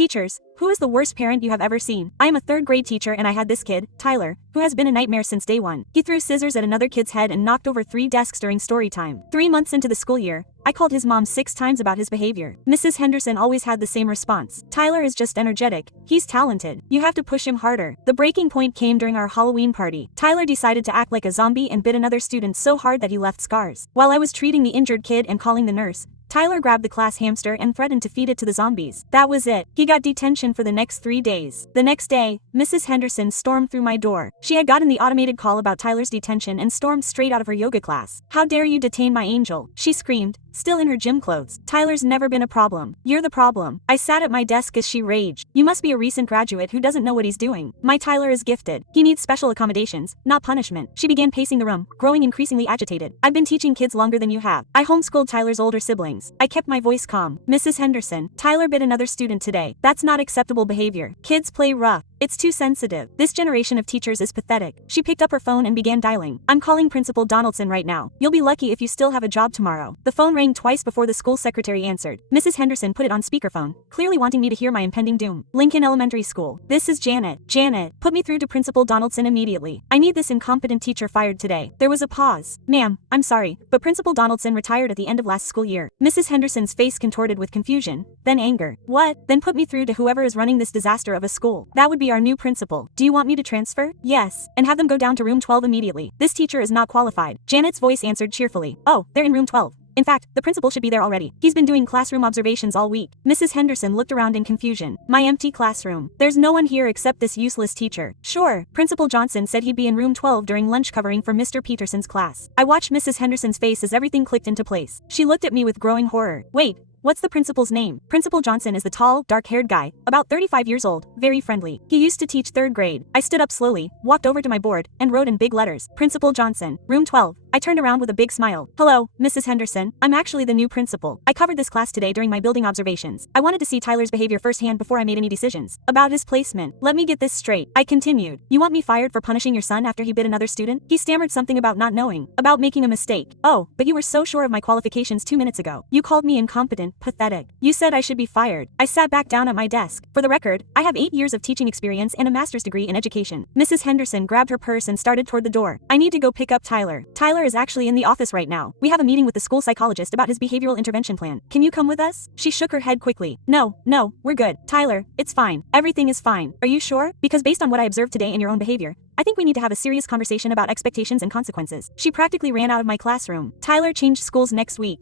Teachers, who is the worst parent you have ever seen? I am a third grade teacher and I had this kid, Tyler, who has been a nightmare since day one. He threw scissors at another kid's head and knocked over 3 desks during story time. 3 months into the school year, I called his mom 6 times about his behavior. Mrs. Henderson always had the same response. Tyler is just energetic. He's talented. You have to push him harder. The breaking point came during our Halloween party. Tyler decided to act like a zombie and bit another student so hard that he left scars. While I was treating the injured kid and calling the nurse, Tyler grabbed the class hamster and threatened to feed it to the zombies. That was it. He got detention for the next 3 days. The next day, Mrs. Henderson stormed through my door. She had gotten the automated call about Tyler's detention and stormed straight out of her yoga class. "How dare you detain my angel?" she screamed, still in her gym clothes. "Tyler's never been a problem. You're the problem." I sat at my desk as she raged. "You must be a recent graduate who doesn't know what he's doing. My Tyler is gifted. He needs special accommodations, not punishment." She began pacing the room, growing increasingly agitated. "I've been teaching kids longer than you have. I homeschooled Tyler's older siblings." I kept my voice calm. "Mrs. Henderson, Tyler bit another student today. That's not acceptable behavior. Kids play rough. It's too sensitive. This generation of teachers is pathetic." She picked up her phone and began dialing. "I'm calling Principal Donaldson right now. You'll be lucky if you still have a job tomorrow." The phone rang twice before the school secretary answered. Mrs. Henderson put it on speakerphone, clearly wanting me to hear my impending doom. "Lincoln Elementary School. This is Janet." "Janet, put me through to Principal Donaldson immediately. I need this incompetent teacher fired today." There was a pause. "Ma'am, I'm sorry, but Principal Donaldson retired at the end of last school year." Mrs. Henderson's face contorted with confusion, then anger. "What? Then put me through to whoever is running this disaster of a school. That would be our new principal. Do you want me to transfer?" "Yes, and have them go down to room 12 immediately. This teacher is not qualified." Janet's voice answered cheerfully. "Oh, they're in room 12. In fact, the principal should be there already. He's been doing classroom observations all week." Mrs. Henderson looked around in confusion. "My empty classroom. There's no one here except this useless teacher." "Sure, Principal Johnson said he'd be in room 12 during lunch covering for Mr. Peterson's class." I watched Mrs. Henderson's face as everything clicked into place. She looked at me with growing horror. "Wait. What's the principal's name?" "Principal Johnson is the tall, dark-haired guy, about 35 years old, very friendly. He used to teach 3rd grade." I stood up slowly, walked over to my board, and wrote in big letters, "Principal Johnson, room 12. I turned around with a big smile. "Hello, Mrs. Henderson. I'm actually the new principal. I covered this class today during my building observations. I wanted to see Tyler's behavior firsthand before I made any decisions about his placement. Let me get this straight." I continued. "You want me fired for punishing your son after he bit another student?" He stammered something about not knowing, about making a mistake. "Oh, but you were so sure of my qualifications 2 minutes ago. You called me incompetent, pathetic. You said I should be fired." I sat back down at my desk. "For the record, I have 8 years of teaching experience and a master's degree in education." Mrs. Henderson grabbed her purse and started toward the door. "I need to go pick up Tyler. Tyler is actually in the office right now. We have a meeting with the school psychologist about his behavioral intervention plan. Can you come with us?" She shook her head quickly. No, we're good. Tyler, it's fine. Everything is fine. Are you sure? Because based on what I observed today in your own behavior, I think we need to have a serious conversation about expectations and consequences." She practically ran out of my classroom. Tyler changed schools next week.